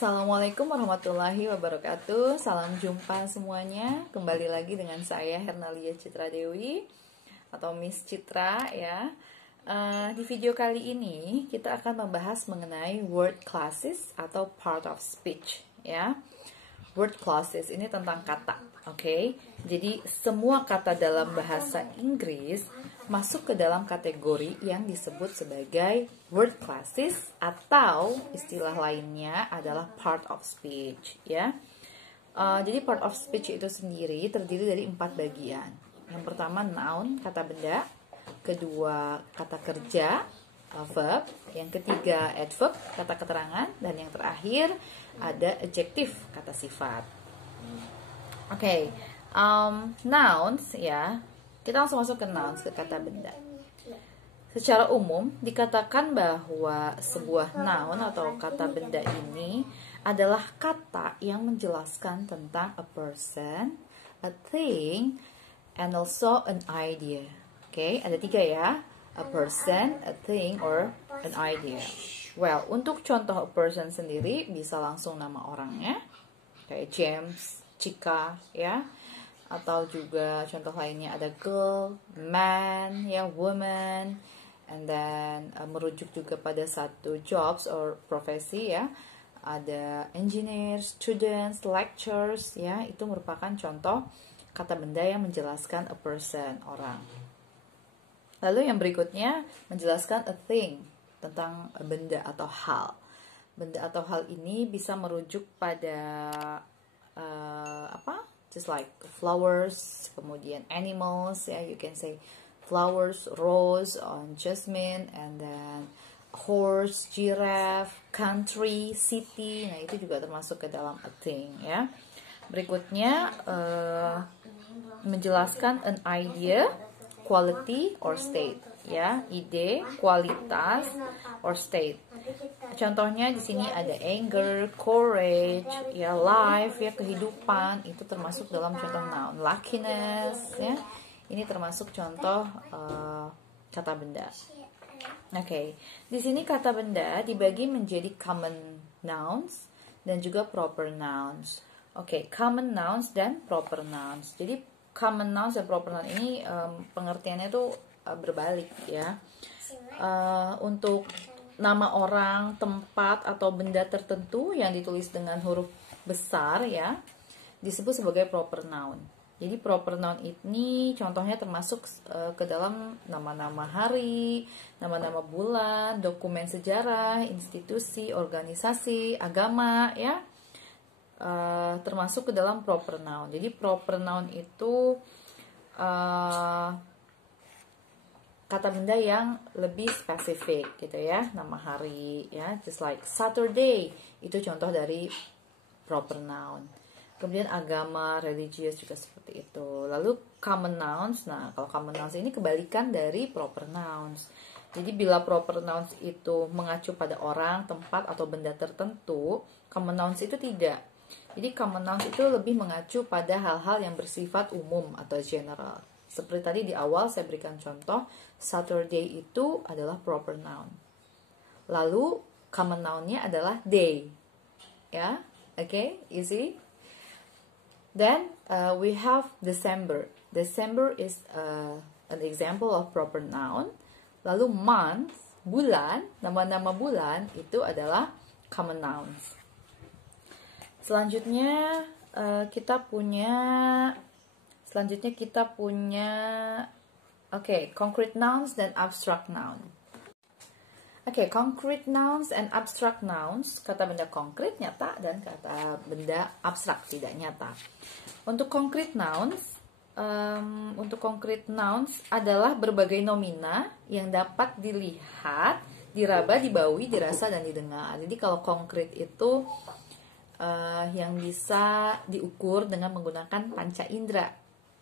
Assalamualaikum warahmatullahi wabarakatuh. Salam jumpa semuanya. Kembali lagi dengan saya Hernalia Citra Dewi atau Miss Citra ya. Di video kali ini kita akan membahas mengenai word classes atau part of speech ya. Word classes ini tentang kata, oke? Jadi semua kata dalam bahasa Inggris masuk ke dalam kategori yang disebut sebagai word classes atau istilah lainnya adalah part of speech ya. Jadi part of speech itu sendiri terdiri dari 4 bagian. Yang pertama noun, kata benda. Kedua kata kerja, verb. Yang ketiga adverb, kata keterangan. Dan yang terakhir ada adjective, kata sifat. Oke, nouns ya. Kita langsung masuk ke nouns, ke kata benda. Secara umum dikatakan bahwa sebuah noun atau kata benda ini adalah kata yang menjelaskan tentang a person, a thing, and also an idea. Oke, ada 3 ya. A person, a thing, or an idea. Well, untuk contoh a person sendiri bisa langsung nama orangnya, kayak James, Chika, ya. Atau juga contoh lainnya ada girl, man, ya, woman, and then merujuk juga pada satu jobs or profesi ya. Ada engineers, students, lecturers, ya. Itu merupakan contoh kata benda yang menjelaskan a person, orang. Lalu yang berikutnya menjelaskan a thing, tentang benda atau hal. Benda atau hal ini bisa merujuk pada just like flowers, kemudian animals, ya, you can say flowers, rose, jasmine, and then horse, giraffe, country, city. Nah, itu juga termasuk ke dalam a thing, ya. Berikutnya menjelaskan an idea, quality or state, ya, ide, kualitas or state. Contohnya di sini ada anger, courage, ya, life, ya, kehidupan, itu termasuk dalam contoh noun. Luckiness, ya, ini termasuk contoh kata benda. Oke, di sini kata benda dibagi menjadi common nouns dan juga proper nouns. Oke, common nouns dan proper nouns. Jadi common nouns dan proper nouns ini pengertiannya tuh berbalik ya. Untuk nama orang, tempat atau benda tertentu yang ditulis dengan huruf besar ya disebut sebagai proper noun. Jadi proper noun ini contohnya termasuk ke dalam nama-nama hari, nama-nama bulan, dokumen sejarah, institusi, organisasi, agama ya. Termasuk ke dalam proper noun. Jadi proper noun itu kata benda yang lebih spesifik gitu ya, nama hari ya, just like Saturday itu contoh dari proper noun. Kemudian agama, religious juga seperti itu. Lalu common nouns, nah kalau common nouns ini kebalikan dari proper nouns. Jadi bila proper nouns itu mengacu pada orang, tempat atau benda tertentu, common nouns itu tidak. Jadi common nouns itu lebih mengacu pada hal-hal yang bersifat umum atau general. Seperti tadi di awal saya berikan contoh, Saturday itu adalah proper noun. Lalu common noun-nya adalah day. Ya, okay, easy. Then we have December. December is an example of proper noun. Lalu month, bulan, nama-nama bulan itu adalah common nouns. Selanjutnya kita punya concrete nouns dan abstract noun. Concrete nouns and abstract nouns, kata benda konkret nyata dan kata benda abstrak tidak nyata. Untuk concrete nouns adalah berbagai nomina yang dapat dilihat, diraba, dibaui, dirasa dan didengar. Jadi kalau konkret itu yang bisa diukur dengan menggunakan panca indera.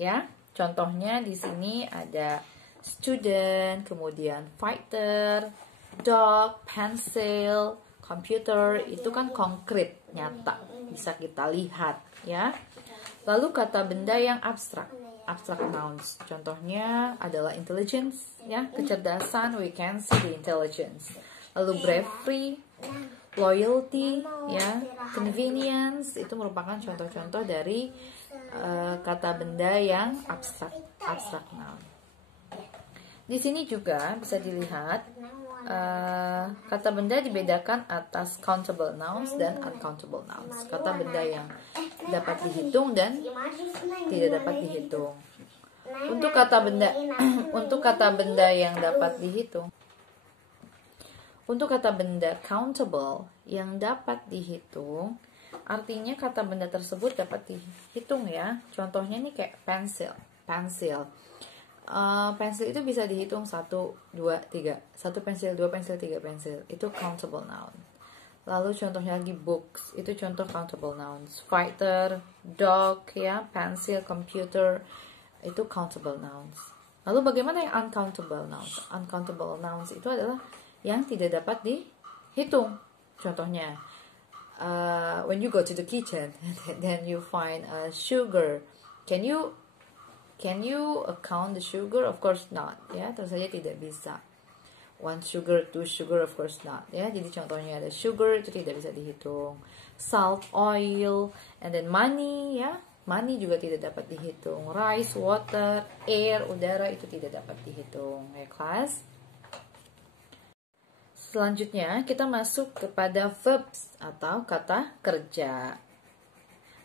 Ya, contohnya di sini ada student, kemudian fighter, dog, pencil, computer, itu kan konkret, nyata, bisa kita lihat ya. Lalu kata benda yang abstrak nouns, contohnya adalah intelligence, ya, kecerdasan, we can see the intelligence. Lalu bravery, loyalty, ya, convenience, itu merupakan contoh-contoh dari kata benda yang abstrak noun. Di sini juga bisa dilihat kata benda dibedakan atas countable nouns dan uncountable nouns. Kata benda yang dapat dihitung dan tidak dapat dihitung. Untuk kata benda yang dapat dihitung, untuk kata benda countable yang dapat dihitung, artinya kata benda tersebut dapat dihitung ya. Contohnya nih kayak pensil. Pensil itu bisa dihitung 1, 2, 3. 1 pensil, 2 pensil, 3 pensil. Itu countable noun. Lalu contohnya lagi books, itu contoh countable nouns. Fighter, dog, ya, pensil, computer, itu countable nouns. Lalu bagaimana yang uncountable nouns? Uncountable nouns itu adalah yang tidak dapat dihitung. Contohnya, when you go to the kitchen, then you find sugar. Can you count the sugar? Of course not. Ya, tentu saja tidak bisa. 1 sugar, 2 sugar, of course not. Ya, jadi contohnya ada sugar itu tidak bisa dihitung. Salt, oil, and then money, ya. Money juga tidak dapat dihitung. Rice, water, air, udara itu tidak dapat dihitung. Ya, kelas. Selanjutnya kita masuk kepada verbs atau kata kerja.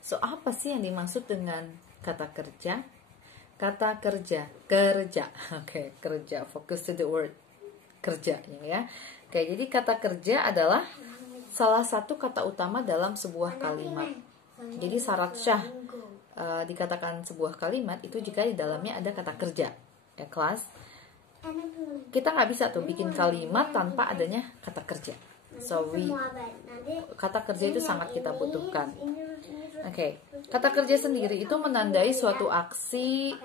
So, apa sih yang dimaksud dengan kata kerja? Kata kerja. Oke, kerja. Fokus to the word kerjanya ya. Oke, jadi kata kerja adalah salah satu kata utama dalam sebuah kalimat. Jadi syarat syah dikatakan sebuah kalimat itu jika di dalamnya ada kata kerja. Ya, kelas. Kita nggak bisa tuh bikin kalimat tanpa adanya kata kerja. So, kata kerja itu sangat kita butuhkan. Oke, kata kerja sendiri itu menandai suatu aksi,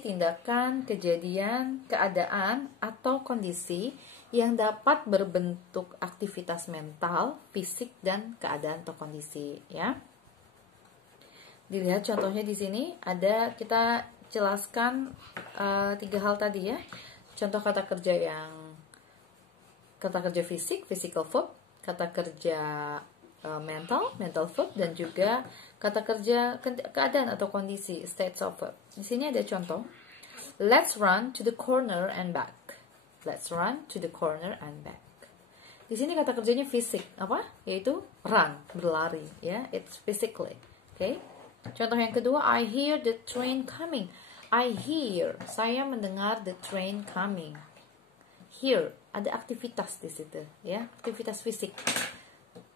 tindakan, kejadian, keadaan, atau kondisi yang dapat berbentuk aktivitas mental, fisik, dan keadaan atau kondisi. Ya, dilihat contohnya di sini ada, kita jelaskan 3 hal tadi ya. Contoh kata kerja fisik, physical verb, kata kerja mental verb, dan juga kata kerja keadaan atau kondisi, states of verb. Di sini ada contoh. Let's run to the corner and back. Let's run to the corner and back. Di sini kata kerjanya fisik, apa? Yaitu run, berlari, ya. It's physically. Okay? Contoh yang kedua, I hear the train coming. I hear, saya mendengar the train coming. Hear, ada aktivitas di situ, ya, aktivitas fisik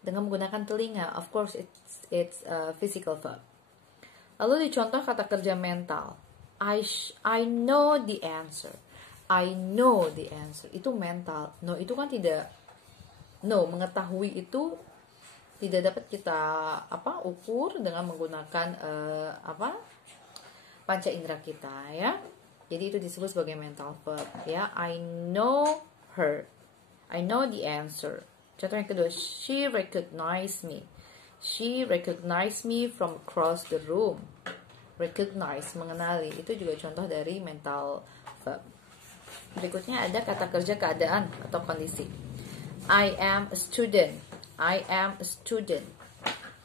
dengan menggunakan telinga. Of course, it's a physical verb. Lalu dicontoh kata kerja mental. I know the answer. I know the answer. Itu mental. No, itu kan tidak. No, mengetahui itu tidak dapat kita ukur dengan menggunakan panca indera kita, ya. Jadi itu disebut sebagai mental verb, ya. I know her. I know the answer. Contoh yang kedua, she recognized me. She recognized me from across the room. Recognize, mengenali, itu juga contoh dari mental verb. Berikutnya ada kata kerja keadaan atau kondisi. I am a student. I am a student.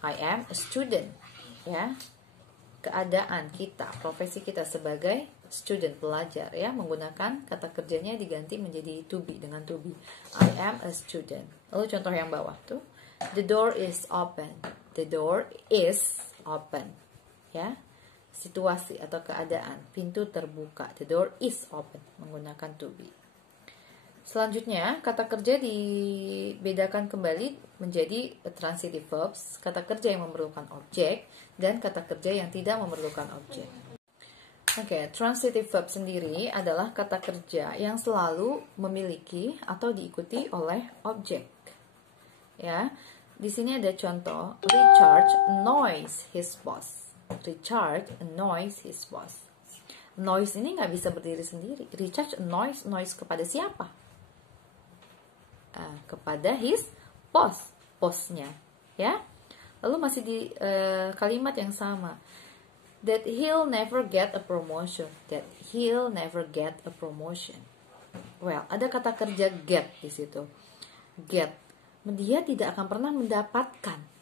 I am a student, ya. Keadaan kita, profesi kita sebagai student, pelajar, ya, menggunakan kata kerjanya diganti menjadi to be, dengan to be. I am a student. Lalu contoh yang bawah tuh, the door is open. The door is open, ya. Situasi atau keadaan, pintu terbuka. The door is open, menggunakan to be. Selanjutnya, kata kerja dibedakan kembali menjadi transitive verbs, kata kerja yang memerlukan objek, dan kata kerja yang tidak memerlukan objek. Oke, transitive verb sendiri adalah kata kerja yang selalu memiliki atau diikuti oleh objek. Ya, di sini ada contoh, Richard annoys his boss. Richard annoys his boss. Annoys ini nggak bisa berdiri sendiri. Richard annoys kepada siapa? Kepada his boss, bosnya, ya. Lalu masih di kalimat yang sama, that he'll never get a promotion. That he'll never get a promotion. Well, ada kata kerja get di situ. Get. dia tidak akan pernah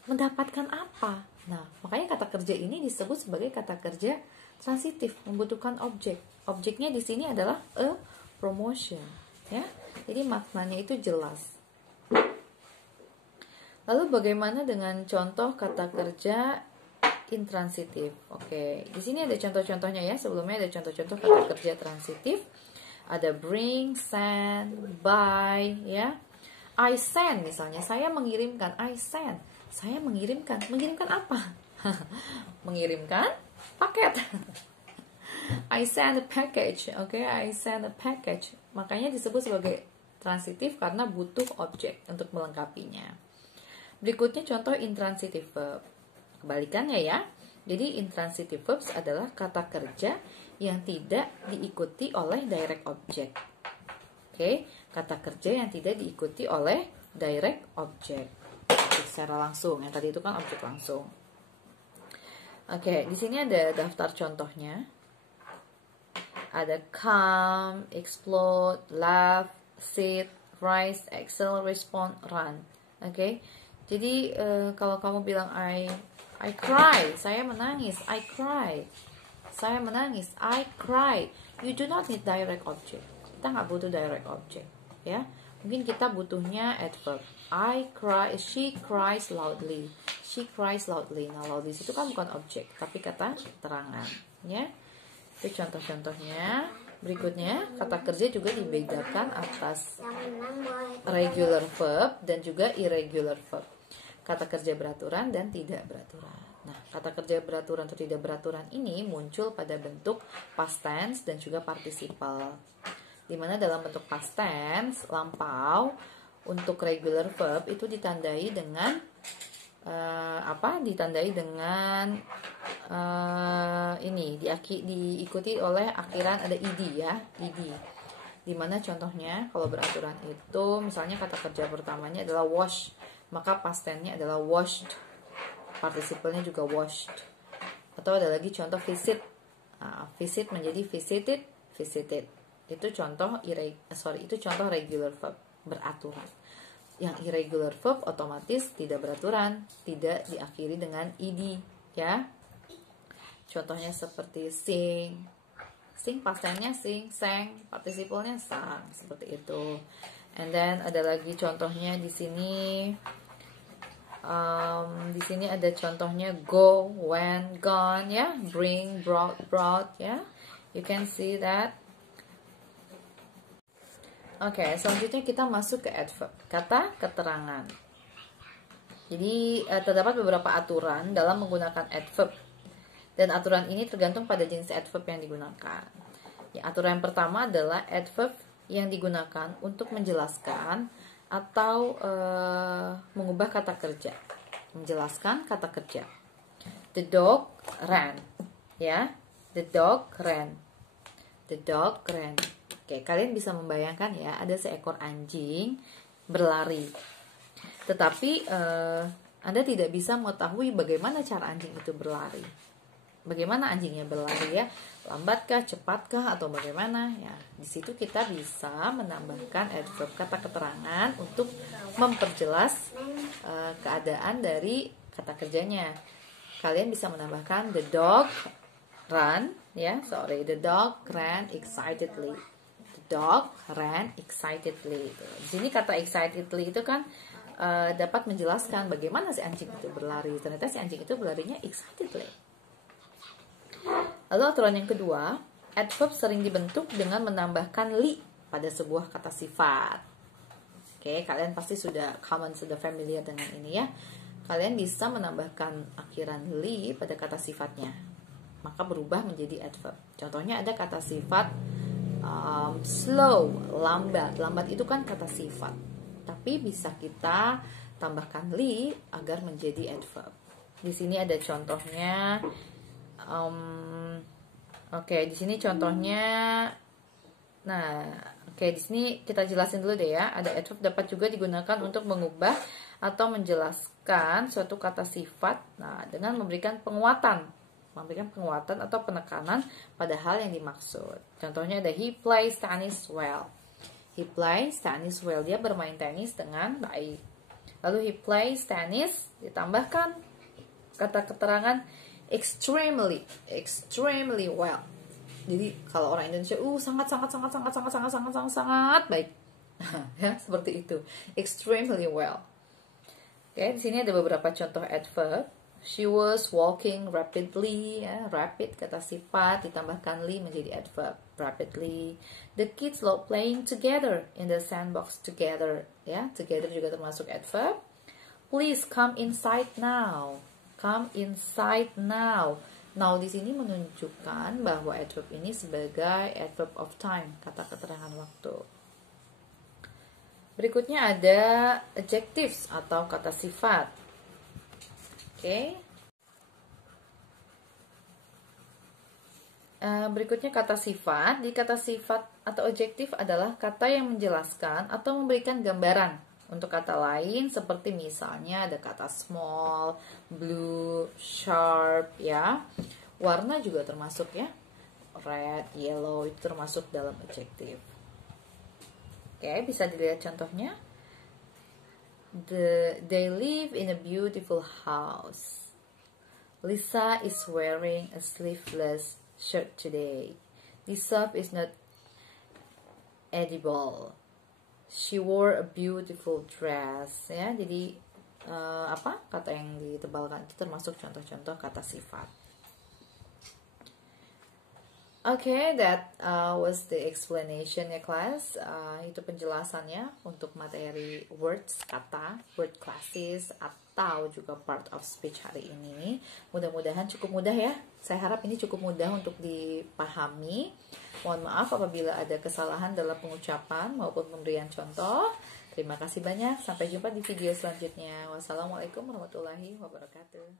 mendapatkan apa. Nah, makanya kata kerja ini disebut sebagai kata kerja transitif, membutuhkan objek. Objeknya di sini adalah a promotion, ya. Jadi maknanya itu jelas. Lalu bagaimana dengan contoh kata kerja intransitif? Oke, di sini ada contoh-contohnya ya. Sebelumnya ada contoh-contoh kata kerja transitif. Ada bring, send, buy, ya. I send misalnya, saya mengirimkan. I send, saya mengirimkan. Mengirimkan apa? Mengirimkan paket. I send a package. Oke, I send a package. Makanya disebut sebagai transitif karena butuh objek untuk melengkapinya. Berikutnya contoh intransitive verb. Kebalikannya ya. Jadi intransitive verbs adalah kata kerja yang tidak diikuti oleh direct object. Oke, kata kerja yang tidak diikuti oleh direct object. Secara langsung, yang tadi itu kan objek langsung. Oke, di sini ada daftar contohnya. Ada come, explode, laugh, sit, rise, excel, respond, run. Oke, jadi kalau kamu bilang I cry, saya menangis. I cry, saya menangis. I cry. You do not need direct object. Kita nggak butuh direct object, ya. Mungkin kita butuhnya adverb. I cry, she cries loudly. She cries loudly. Nah, loudly itu kan bukan objek, tapi kata keterangan, ya. Itu contoh-contohnya. Berikutnya, kata kerja juga dibedakan atas regular verb dan juga irregular verb. Kata kerja beraturan dan tidak beraturan. Nah, kata kerja beraturan atau tidak beraturan ini muncul pada bentuk past tense dan juga participle. Dimana dalam bentuk past tense, lampau, untuk regular verb itu ditandai dengan ditandai dengan ini diikuti oleh akhiran ada ed ya, ed. Dimana contohnya kalau beraturan itu misalnya kata kerja pertamanya adalah wash, maka past tense-nya adalah washed, participle-nya juga washed. Atau ada lagi contoh visit, visit menjadi visited, visited. Itu contoh regular verb beraturan. Yang irregular verb otomatis tidak beraturan, tidak diakhiri dengan ed, ya. Contohnya seperti sing, sing past tense-nya sing, sang, participle-nya sang, seperti itu. And then ada lagi contohnya di sini. Di sini ada contohnya go, went, gone, ya, bring, brought, ya. You can see that. Oke, selanjutnya kita masuk ke adverb, kata keterangan. Jadi terdapat beberapa aturan dalam menggunakan adverb, dan aturan ini tergantung pada jenis adverb yang digunakan. Ya, aturan yang pertama adalah adverb yang digunakan untuk menjelaskan atau mengubah kata kerja. Menjelaskan kata kerja. The dog ran, ya. The dog ran. The dog ran. Oke, kalian bisa membayangkan ya, ada seekor anjing berlari. Tetapi Anda tidak bisa mengetahui bagaimana cara anjing itu berlari. Bagaimana anjingnya berlari ya? Lambatkah, cepatkah, atau bagaimana? Ya, di situ kita bisa menambahkan adverb kata keterangan untuk memperjelas keadaan dari kata kerjanya. Kalian bisa menambahkan the dog ran, ya, the dog ran excitedly. Dog ran excitedly. Di sini kata excitedly itu kan dapat menjelaskan bagaimana si anjing itu berlari. Ternyata si anjing itu berlarinya excitedly. Lalu aturan yang kedua, adverb sering dibentuk dengan menambahkan li pada sebuah kata sifat. Oke, kalian pasti sudah familiar dengan ini ya. Kalian bisa menambahkan akhiran li pada kata sifatnya, maka berubah menjadi adverb. Contohnya ada kata sifat slow, lambat. Lambat itu kan kata sifat, tapi bisa kita tambahkan li agar menjadi adverb. Di sini ada contohnya. Di sini contohnya. Di sini kita jelasin dulu deh ya. Ada adverb dapat juga digunakan untuk mengubah atau menjelaskan suatu kata sifat, dengan memberikan penguatan atau penekanan pada hal yang dimaksud. Contohnya ada he plays tennis well. He plays tennis well. Dia bermain tenis dengan baik. Lalu he plays tennis, ditambahkan kata keterangan extremely well. Jadi kalau orang Indonesia sangat baik. Ya, seperti itu. Extremely well. Oke, di sini ada beberapa contoh adverb. She was walking rapidly, ya, rapid kata sifat ditambahkan ly menjadi adverb, rapidly. The kids love playing together in the sandbox together, ya, together juga termasuk adverb. Please come inside now. Come inside now. Now di sini menunjukkan bahwa adverb ini sebagai adverb of time, kata keterangan waktu. Berikutnya ada adjectives atau kata sifat. Oke. Berikutnya kata sifat. Di kata sifat atau adjektif adalah kata yang menjelaskan atau memberikan gambaran untuk kata lain, seperti misalnya ada kata small, blue, sharp, ya. Warna juga termasuk, ya. Red, yellow itu termasuk dalam adjektif. Oke, bisa dilihat contohnya. They live in a beautiful house. Lisa is wearing a sleeveless shirt today. This soup is not edible. She wore a beautiful dress. Ya, jadi kata yang ditebalkan itu termasuk contoh-contoh kata sifat. Okay, that was the explanation ya class. Itu penjelasannya untuk materi words, kata, word classes, atau juga part of speech hari ini. Mudah-mudahan cukup mudah ya. Saya harap ini cukup mudah untuk dipahami. Mohon maaf apabila ada kesalahan dalam pengucapan maupun pemberian contoh. Terima kasih banyak. Sampai jumpa di video selanjutnya. Wassalamualaikum warahmatullahi wabarakatuh.